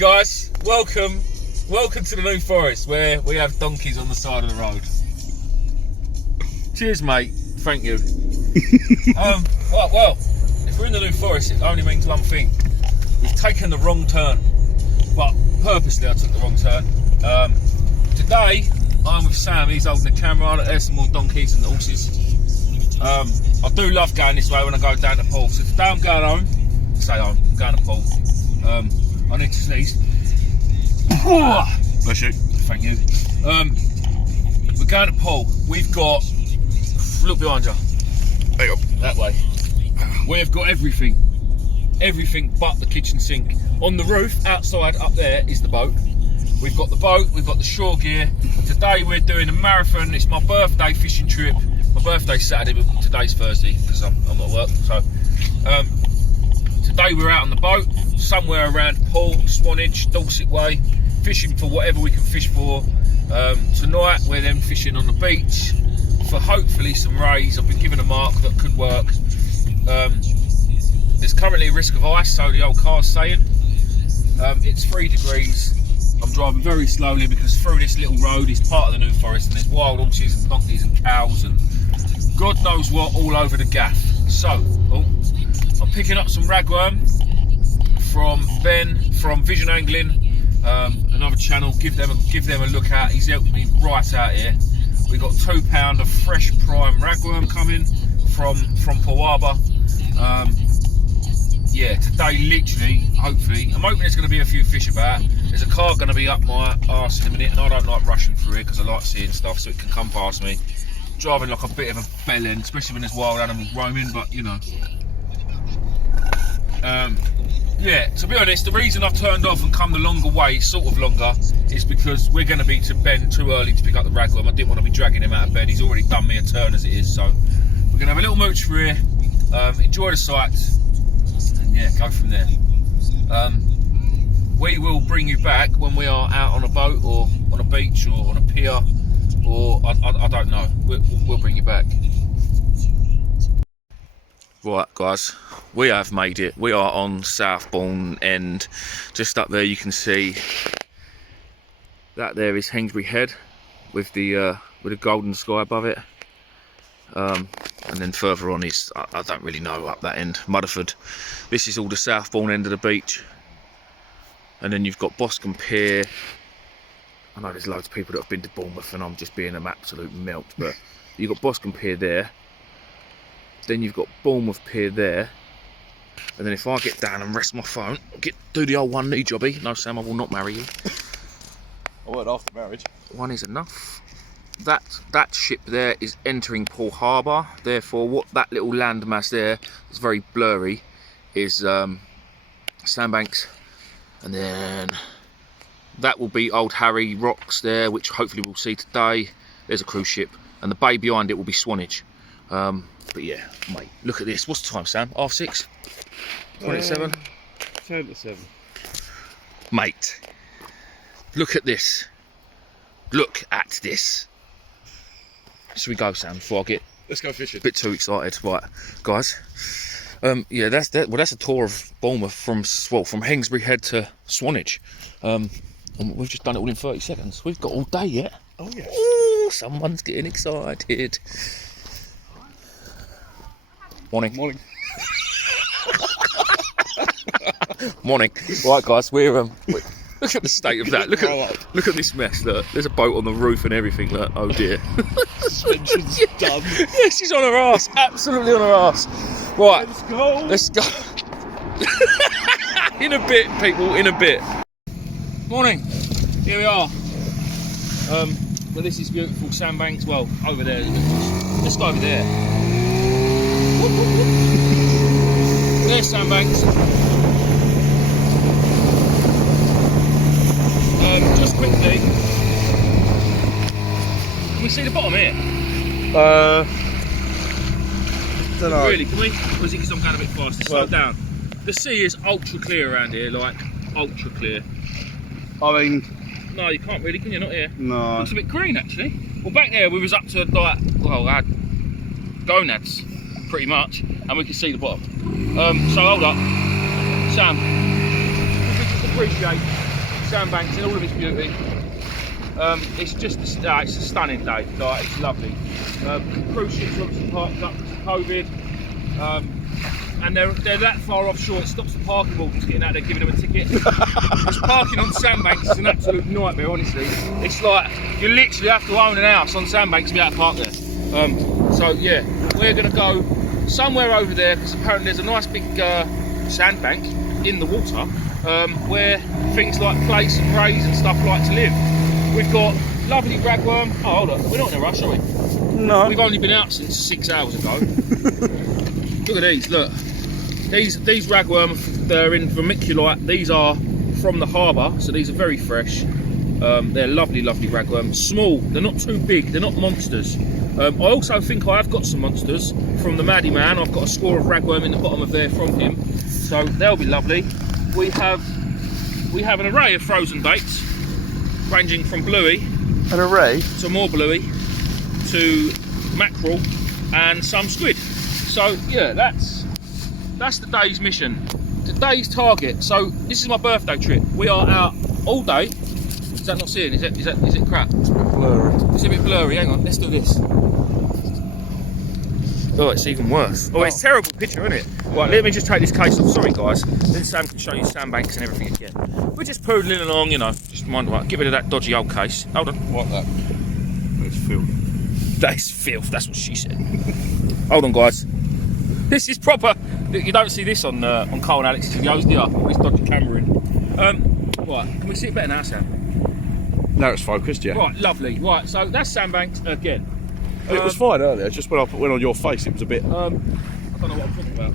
guys, welcome to the New Forest where we have donkeys on the side of the road. Cheers mate, thank you. Well, if we're in the New Forest it only means one thing. We've taken the wrong turn, but purposely I took the wrong turn. Today I'm with Sam, he's holding the camera. There's some more donkeys and horses. I do love going this way when I go down the pool. So today I'm going home. I'm going to pool. I need to sneeze. Bless you. Thank you. We're going to pool. We've got, look behind you. There you go. That way. We've got everything but the kitchen sink. On the roof, outside, up there, is the boat. We've got the boat, we've got the shore gear. Today we're doing a marathon. It's my birthday fishing trip. My birthday's Saturday, but today's Thursday because I'm not at work. So today we're out on the boat, somewhere around Poole, Swanage, Dorset way, fishing for whatever we can fish for. Tonight we're then fishing on the beach for hopefully some rays. I've been given a mark that could work. There's currently a risk of ice, so the old car's saying. It's 3 degrees. I'm driving very slowly because through this little road is part of the New Forest and there's wild horses and donkeys and cows and God knows what all over the gaff. So, I'm picking up some ragworm from Ben from Vision Angling, another channel. Give them a look at. He's helped me right out here. We got £2 of fresh prime ragworm coming from Poole Harbour. Yeah, today literally, hopefully, I'm hoping there's going to be a few fish about. There's a car going to be up my arse in a minute and I don't like rushing through it because I like seeing stuff so it can come past me. Driving like a bit of a bellend, especially when there's wild animals roaming, but you know. Yeah, to be honest, the reason I've turned off and come the longer way, sort of longer, is because we're going to be to Ben too early to pick up the ragworm. I didn't want to be dragging him out of bed. He's already done me a turn as it is, so we're going to have a little mooch for here, enjoy the sights, and yeah, go from there. We will bring you back when we are out on a boat or on a beach or on a pier, or I don't know. We'll bring you back. Right guys, we have made it. We are on Southbourne End. Just up there you can see that there is Hengbury Head with the golden sky above it. And then further on is, I don't really know, up that end, Mudderford. This is all the Southbourne end of the beach. And then you've got Boscombe Pier. I know there's loads of people that have been to Bournemouth and I'm just being an absolute melt, but you've got Boscombe Pier there. Then you've got Bournemouth Pier there. And then if I get down and rest my phone, do the old one knee jobby. No Sam, I will not marry you. I won't after marriage. One is enough. That ship there is entering Poole Harbour. Therefore, what that little landmass there is very blurry is Sandbanks. And then that will be Old Harry Rocks there, which hopefully we'll see today. There's a cruise ship. And the bay behind it will be Swanage. But yeah, mate, look at this. What's the time, Sam? 6:30? 27? 10 to 7. Mate, look at this. Look at this. Should we go, Sam, before I get Let's go fishing. a bit too excited? Right, guys. Yeah, that's a tour of Bournemouth from Hengbury Head to Swanage. And we've just done it all in 30 seconds. We've got all day yet. Oh yeah. Ooh, someone's getting excited. Morning. Morning. Morning. Right, guys, we're look at the state of that. Look at this mess. Look, there's a boat on the roof and everything. Look, oh dear. Suspension's done. Yeah, she's on her arse. Absolutely on her arse. Right. Let's go. Let's go. In a bit, people. In a bit. Morning. Here we are. Well, this is beautiful Sandbanks. Well, over there. Let's go over there. There's Sandbanks. Just quickly, can we see the bottom here? Don't know. Really, can we? Or is it because I'm going a bit faster? Slow down. The sea is ultra clear around here, like ultra clear. I mean, no, you can't really, can you? Not here. No. Looks a bit green actually. Well, back there we was up to like, well, I had gonads pretty much, and we can see the bottom. So hold up, Sam. If we just appreciate Sandbanks in all of its beauty. It's just it's a stunning day. Like, it's lovely. Cruise ships are obviously parked up because of COVID, and they're that far offshore. It stops the parking wardens getting out there giving them a ticket. Because parking on Sandbanks is an absolute nightmare. Honestly, it's like you literally have to own an house on Sandbanks to be able to park there. So yeah, we're going to go somewhere over there because apparently there's a nice big sandbank in the water where things like plaice and rays and stuff like to live. We've got lovely ragworm. Oh, hold on, we're not in a rush, are we? No. We've only been out since 6 hours ago. Look at these, look. These ragworm, they're in vermiculite. These are from the harbour, so these are very fresh. They're lovely, lovely ragworm. Small, they're not too big, they're not monsters. I also think I have got some monsters from the Maddie Man. I've got a score of ragworm in the bottom of there from him, so they'll be lovely. We have an array of frozen baits, ranging from bluey, An array? to more bluey, to mackerel, and some squid. So yeah, that's the day's mission, today's target. So this is my birthday trip. We are out all day. Is that not seeing? Is it crap? It's a bit blurry. It's a bit blurry. Hang on, let's do this. Oh, it's even worse. Oh, it's a terrible picture, isn't it? Right, let me just take this case off. Sorry, guys. Then Sam can show you Sandbanks and everything again. We're just poodling along, you know. Just mind what. Get rid of that dodgy old case. Hold on. What that? It's filth. That's filth. That's what she said. Hold on, guys. This is proper. You don't see this on Cole and Alex's videos, do you? This dodgy camera in. Right. Can we see it better now, Sam? Now it's focused, yeah. Right. Lovely. Right. So that's Sandbanks again. It was fine earlier, just when I went on your face, it was a bit. I don't know what I'm talking about.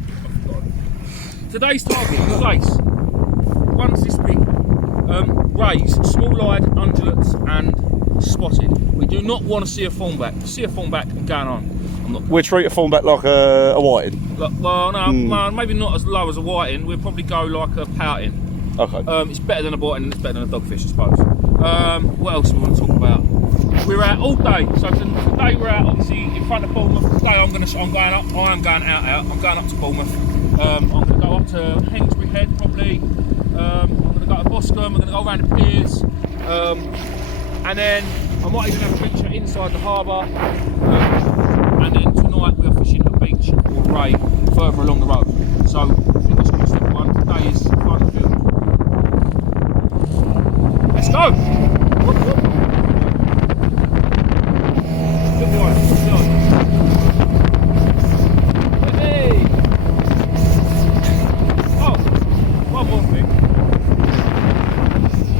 Today's target is place. One's this big. Rays, small-eyed, undulates, and spotted. We do not want to see a thornback. If you see a thornback, I'm going on. I'm not. We'll treat a thornback like a whiting. Well, no, maybe not as low as a whiting. We'll probably go like a pouting. Okay. It's better than a whiting. It's better than a dogfish, I suppose. What else do we want to talk about? We're out all day. So today we're out, obviously, in front of Bournemouth. Today I'm going out. I'm going up to Bournemouth. I'm going to go up to Hensbury Head probably. I'm going to go to Boscombe. I'm going to go around the piers, and then I might even have a venture inside the harbour. And then tonight we are fishing a beach or ray further along the road. So fingers crossed, everyone. Today is fun and filled. Let's go. Whoop, whoop. Good boy. Hey. Oh, one more thing.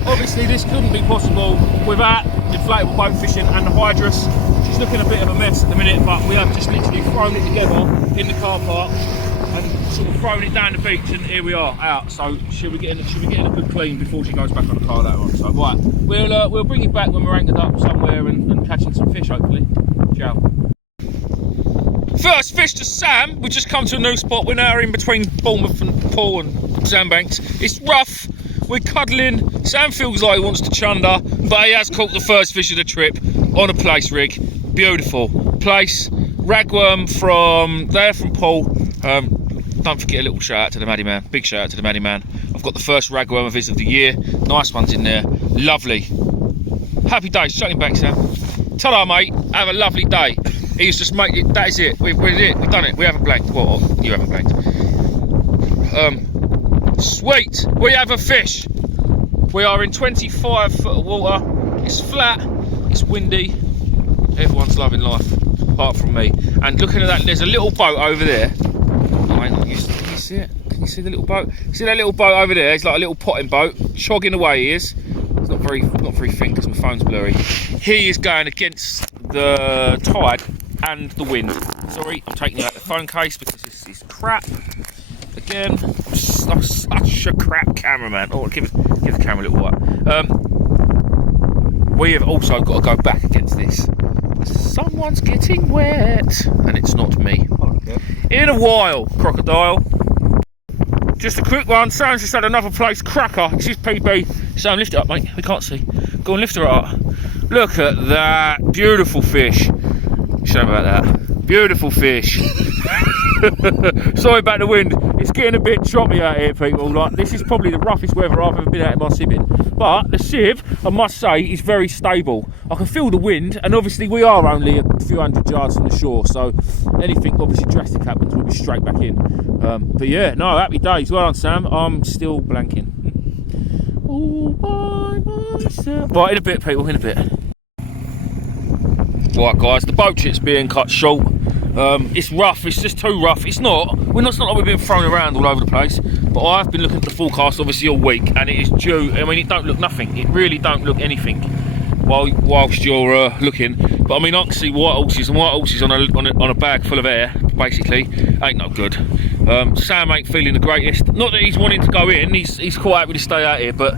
Obviously, this couldn't be possible without inflatable boat fishing and the Hydrus. She's looking a bit of a mess at the minute, but we have just literally thrown it together in the car park and sort of thrown it down the beach, and here we are out. So she'll be getting a good clean before she goes back on the car later on. So right, we'll bring it back when we're anchored up somewhere and catching some fish hopefully. Ciao. First fish to Sam. We've just come to a new spot. We're now in between Bournemouth and Paul and Sandbanks. It's rough. We're cuddling. Sam feels like he wants to chunder, but he has caught the first fish of the trip on a plaice rig. Beautiful plaice. Ragworm from Paul. Don't forget a little shout out to the Maddie Man. Big shout out to the Maddie Man. I've got the first ragworm of his of the year. Nice ones in there. Lovely. Happy days. Shut him back, Sam. Ta-da, mate. Have a lovely day. He's just mate. That is it. We've done it. We haven't blanked. Well, you haven't blanked. Sweet. We have a fish. We are in 25 foot of water. It's flat. It's windy. Everyone's loving life, apart from me. And looking at that, there's a little boat over there. Oh, hang on. Can you see it? Can you see the little boat? See that little boat over there? It's like a little potting boat, chogging away. He is. It's not very thin because my phone's blurry. He is going against the tide and the wind. Sorry, I'm taking out the phone case because this is crap. Again, I'm such a crap cameraman. Oh, give the camera a little wipe. We have also got to go back against this. Someone's getting wet, and it's not me. In a while, crocodile. Just a quick one. Sam's just had another place cracker. It's his PB. Sam, lift it up, mate. We can't see. Go and lift her up. Look at that beautiful fish. Show me about that. Beautiful fish. Sorry about the wind. It's getting a bit choppy out here, people. Like, this is probably the roughest weather I've ever been out in my sieving. But the sieve, I must say, is very stable. I can feel the wind, and obviously we are only a few hundred yards from the shore, so anything obviously drastic happens, we'll be straight back in. But yeah, no, happy days. Well done, Sam. I'm still blanking. All by myself. Right, in a bit, people, in a bit. Right, guys, the boat trip's being cut short. It's rough, it's just too rough. It's not like we've been thrown around all over the place, but I've been looking at the forecast obviously all week, and it is due. I mean, it don't look nothing. It really don't look anything whilst you're looking. But I mean, I can see white horses, and white horses on a bag full of air, basically, ain't no good. Sam ain't feeling the greatest. Not that he's wanting to go in. He's quite happy to stay out here, but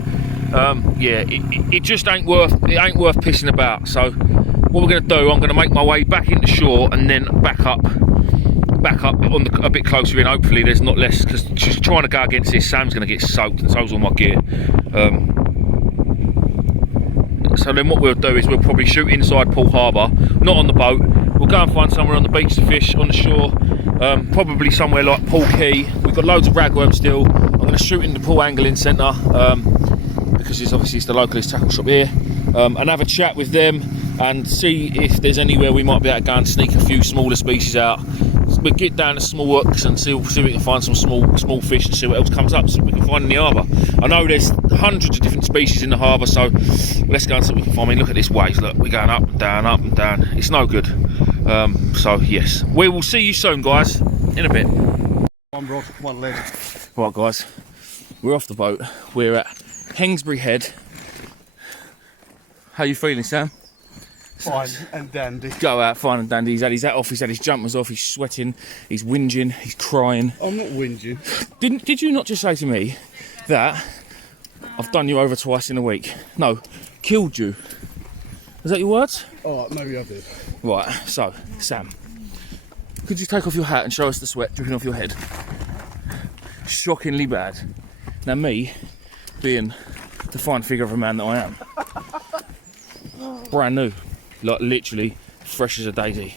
yeah, it just ain't worth pissing about. So what we're going to do, I'm going to make my way back into shore and then back up on a bit closer in. Hopefully there's not less, because just trying to go against this, Sam's going to get soaked, and so's all my gear. So then what we'll do is we'll probably shoot inside Poole Harbour, not on the boat. We'll go and find somewhere on the beach to fish on the shore, probably somewhere like Poole Quay. We've got loads of ragworm still. I'm going to shoot in the Poole Angling Centre, because it's the localist tackle shop here, and have a chat with them and see if there's anywhere we might be able to go and sneak a few smaller species out. We'll get down to small hooks and see if we can find some small fish and see what else comes up, so we can find in the harbour. I know there's hundreds of different species in the harbour, so let's go and see what we can find. I mean, look at this waves, look, we're going up and down. It's no good. So yes, we will see you soon, guys, in a bit. One rod, one leg. Right, guys, we're off the boat. We're at Hengstbury Head. How you feeling, Sam? Fine and dandy. Go out, fine and dandy. He's had his hat off, he's had his jumpers off, he's sweating, he's whinging, he's crying. I'm not whinging. Did you not just say to me that I've done you over twice in a week? No, killed you. Is that your words? Oh, maybe I did. Right, so, Sam, could you take off your hat and show us the sweat dripping off your head? Shockingly bad. Now me, being the fine figure of a man that I am, brand new. Like literally fresh as a daisy,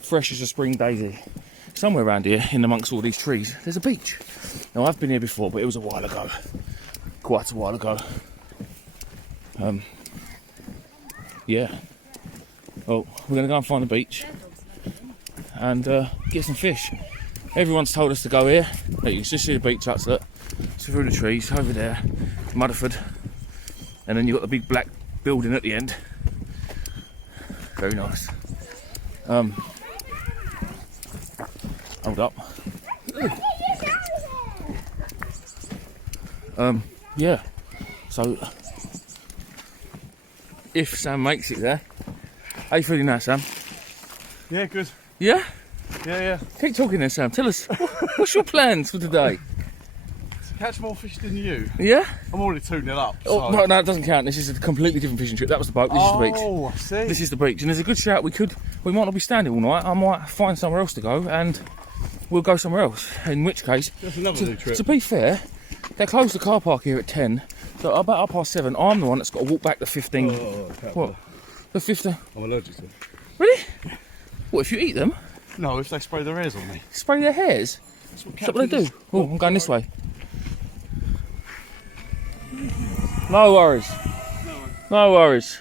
fresh as a spring daisy. Somewhere around here, in amongst all these trees, there's a beach. Now I've been here before, but it was a while ago, quite a while ago. Yeah. Oh, we're gonna go and find a beach and get some fish. Everyone's told us to go here. Look, you can just see the beach huts, look. It's through the trees over there, Mudderford, and then you've got the big black building at the end. Very nice. Hold up. Yeah. So, if Sam makes it there, how you feeling now, Sam? Yeah, good. Yeah? Yeah. Keep talking there, Sam. Tell us, what's your plans for today? To catch more fish than you. Yeah? I'm already 2-0 up. Oh, So. no, it doesn't count. This is a completely different fishing trip. That was the boat. This is the beach. Oh, I see. This is the beach, and there's a good shout. We might not be standing all night. I might find somewhere else to go, and we'll go somewhere else. In which case, That's another new trip. to be fair, they close the car park here at 10. So about 7:30, I'm the one that's got to walk back the 15. What? The 15? I'm allergic to them. Really? What if you eat them? No, if they spray their hairs on me. Spray their hairs? That's Is that what they do? Oh, I'm going this way. No worries. No worries.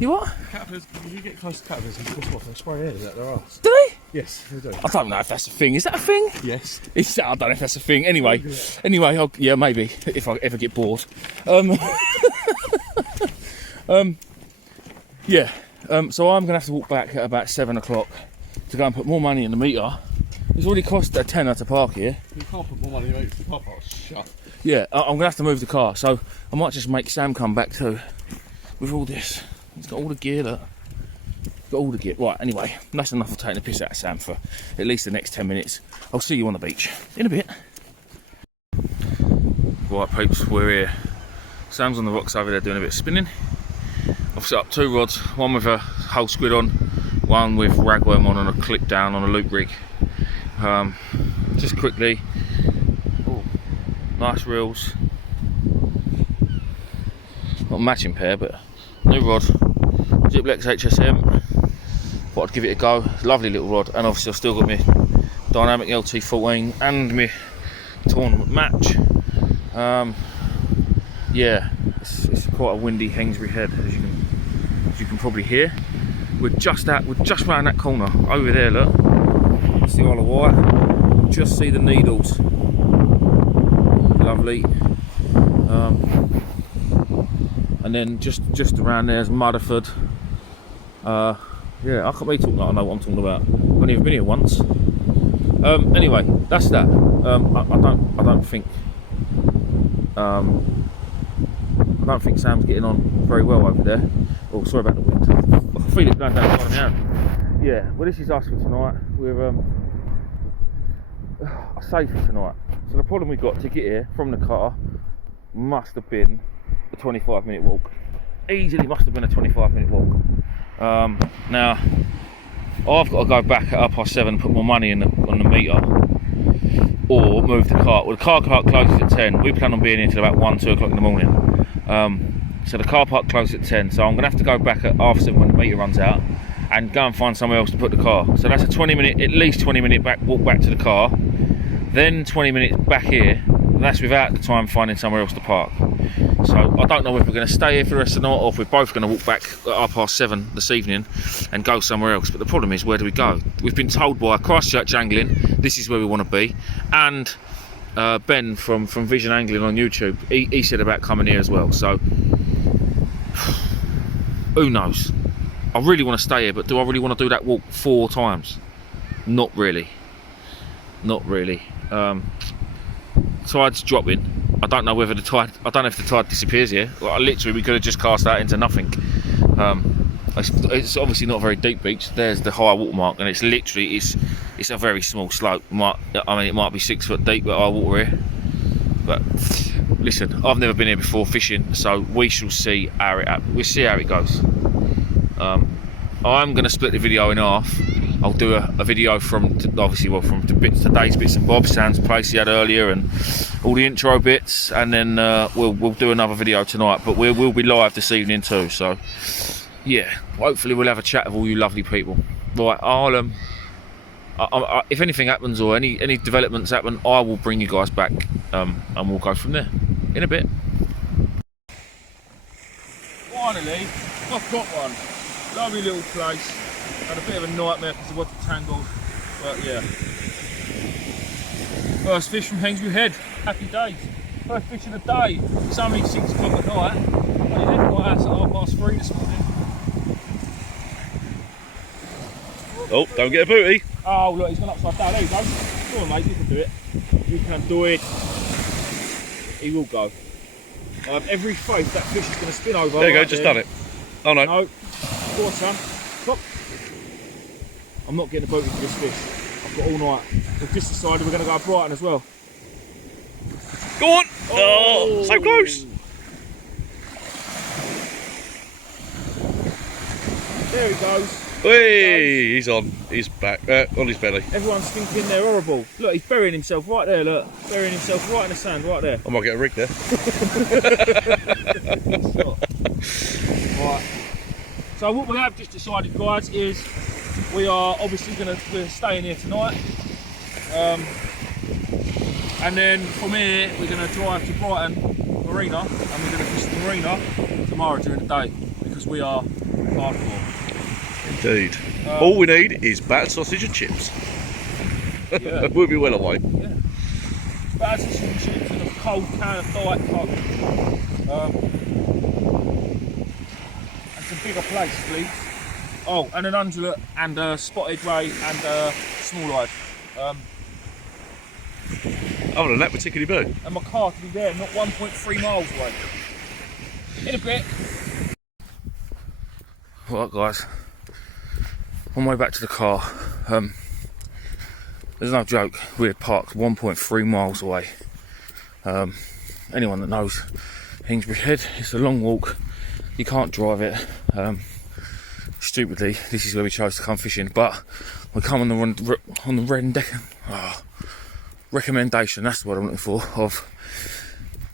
You what? Caterpillars, if you get close to caterpillars, guess what? They spray hairs out their arse. Do they? Yes, they do. I don't know if that's a thing. Is that a thing? Yes. I don't know if that's a thing. Anyway, yeah, maybe if I ever get bored. Yeah. So I'm gonna have to walk back at about 7 o'clock to go and put more money in the meter. It's already cost a tenner to park here. You can't put more money in the car park. Shut. Yeah, I'm gonna have to move the car, so I might just make Sam come back too with all this. He's got all the gear. Look. Got all the gear. Right. Anyway, that's enough of taking the piss out of Sam for at least the next 10 minutes. I'll see you on the beach in a bit. Right, peeps, we're here. Sam's on the rocks over there doing a bit of spinning. I've set up 2 rods, one with a whole squid on, one with ragworm on and a clip down on a loop rig. Just quickly, nice reels. Not a matching pair, but new rod, Ziplex HSM, thought I'd give it a go. Lovely little rod, and obviously I've still got my dynamic LT14 and my tournament match. Yeah, it's quite a windy Hainsbury Head, as you can probably hear. We're just round that corner over there. Look, it's the Isle of Wight. Just see the Needles. Lovely. And then just around there's Mudderford. Yeah, I can't be talking like I know what I'm talking about. I've only ever been here once. Anyway, that's that. I don't think Sam's getting on very well over there. Oh, sorry about the wind. I feel it going down the side. Yeah, well, this is us for tonight. We're I say for tonight. So the problem we got to get here from the car must have been a 25-minute walk. Easily must have been a 25-minute walk. Now I've got to go back at 7:30, put more money on the meter, or move the car. Well, the car park closes at 10. We plan on being here till about 2 o'clock in the morning. So the car park closes at 10. So I'm gonna have to go back at 7:30 when the meter runs out, and go and find somewhere else to put the car. So that's a 20-minute, at least 20-minute walk back to the car, then 20 minutes back here. That's without the time finding somewhere else to park. So I don't know if we're going to stay here for the rest of the night, or if we're both going to walk back at 7:30 this evening and go somewhere else. But the problem is, where do we go? We've been told by Christchurch Angling this is where we want to be, and Ben from Vision Angling on YouTube, he said about coming here as well. So who knows? I really want to stay here, but do I really want to do that walk 4 times? Not really. Not really. Tide's dropping. I don't know whether the tide. I don't know if the tide disappears here. Like, literally, we could have just cast that into nothing. It's obviously not a very deep beach. There's the high water mark, and it's literally it's a very small slope. It might be 6 foot deep at high water here. But listen, I've never been here before fishing, so we shall see how it goes. I'm going to split the video in half. I'll do a video from today's bits and bobs, Sam's place he had earlier, and all the intro bits, and then we'll do another video tonight. But we'll be live this evening too. So yeah, hopefully we'll have a chat with all you lovely people. Right, I'll if anything happens or any developments happen, I will bring you guys back, and we'll go from there in a bit. Finally, I've got one. Lovely little place. Had a bit of a nightmare because the water tangled, but yeah. First fish from Hainsbury Head. Happy days. First fish of the day. It's only 6 o'clock at night. I left my house at 3:30 this morning. Oh, don't get a booty. Oh look, he's gone upside down. There he goes. Come on mate, you can do it. You can do it. He will go. I have every faith that fish is going to spin over. There you go, just done it. Oh no. No. Go on Sam. Stop. I'm not getting a booty for this fish. I've got all night. We've just decided we're going to go to Brighton as well. Go on! Oh, so close! There he goes. Hey, he's on. He's back. On his belly. Everyone's thinking they're horrible. Look, he's burying himself right there, look. Burying himself right in the sand, right there. I might get a rig there. Right. So what we have just decided, guys, is we are obviously we're staying here tonight, and then from here we're going to drive to Brighton Marina, and we're going to fish the marina tomorrow during the day, because we are hardcore. Indeed. All we need is battered sausage and chips. Yeah. We'll be well away. Yeah. Battered sausage and chips and a cold can of Diet Coke. And some bigger plates, please. Oh, and an undulate and a spotted ray and a small-eyed. Other than that, we're tickety boo. And my car to be there, not 1.3 miles away. In a bit. Right, guys. On my way back to the car. There's no joke. We're parked 1.3 miles away. Anyone that knows Hainsbury Head, it's a long walk. You can't drive it. Stupidly, this is where we chose to come fishing, but we come on the recommendation, that's the word I'm looking for, of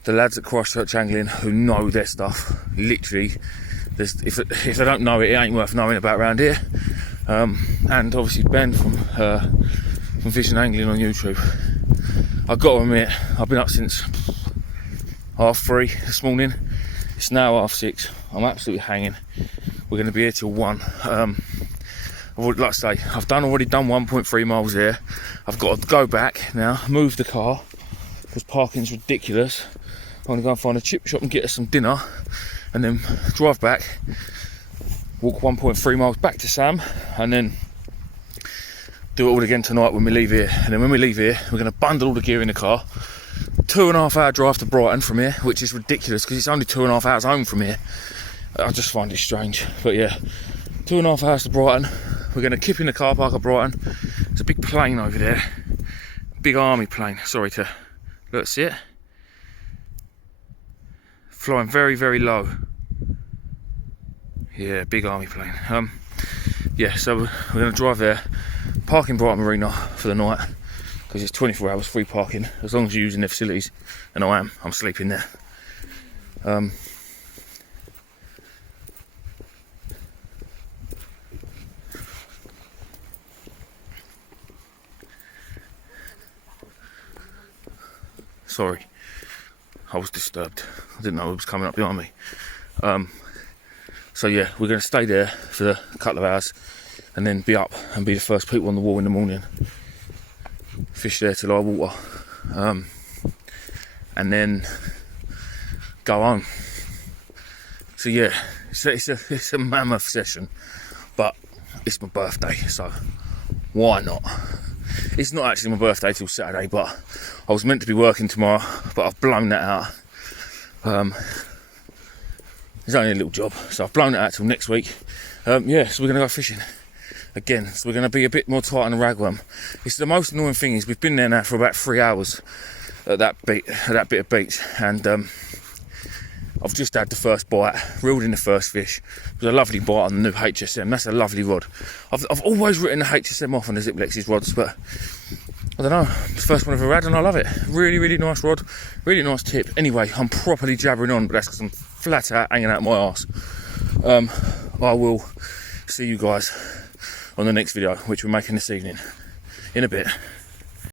the lads at Christchurch Angling who know their stuff. Literally, if they don't know it, it ain't worth knowing about around here. and obviously Ben from Vision Angling on YouTube. I've got to admit, I've been up since 3:30 this morning. It's now 6:30. I'm absolutely hanging. We're going to be here till 1. Like I say, I've already done 1.3 miles there. I've got to go back now, move the car because parking's ridiculous. I'm going to go and find a chip shop and get us some dinner, and then drive back, walk 1.3 miles back to Sam, and then do it all again tonight when we leave here. And then when we leave here, we're going to bundle all the gear in the car. 2.5 hour drive to Brighton from here, which is ridiculous because it's only 2.5 hours home from here. I just find it strange, but yeah, 2.5 hours to Brighton. We're going to kip in the car park at Brighton. There's a big plane over there, big army plane. Sorry to look, see it? Flying very, very low. Yeah, big army plane. Yeah, so we're going to drive there, park in Brighton Marina for the night because it's 24 hours free parking as long as you're using their facilities, and I'm sleeping there. Sorry, I was disturbed. I didn't know it was coming up behind me. So yeah, we're going to stay there for a couple of hours and then be up and be the first people on the wall in the morning. Fish there till I water. And then go home. So yeah, it's a mammoth session, but it's my birthday, so why not? It's not actually my birthday till Saturday, but I was meant to be working tomorrow, but I've blown that out. It's only a little job, so I've blown it out till next week. Yeah, so we're going to go fishing again. So we're going to be a bit more tight on the ragworm. It's the most annoying thing is we've been there now for about 3 hours at that bit of beach, and I've just had the first bite, reeled in the first fish. It was a lovely bite on the new HSM. That's a lovely rod. I've always written the HSM off on the Ziplex's rods, but I don't know, it's the first one I've ever had and I love it. Really, really nice rod, really nice tip. Anyway, I'm properly jabbering on, but that's because I'm flat out hanging out my arse. I will see you guys on the next video, which we're making this evening. In a bit.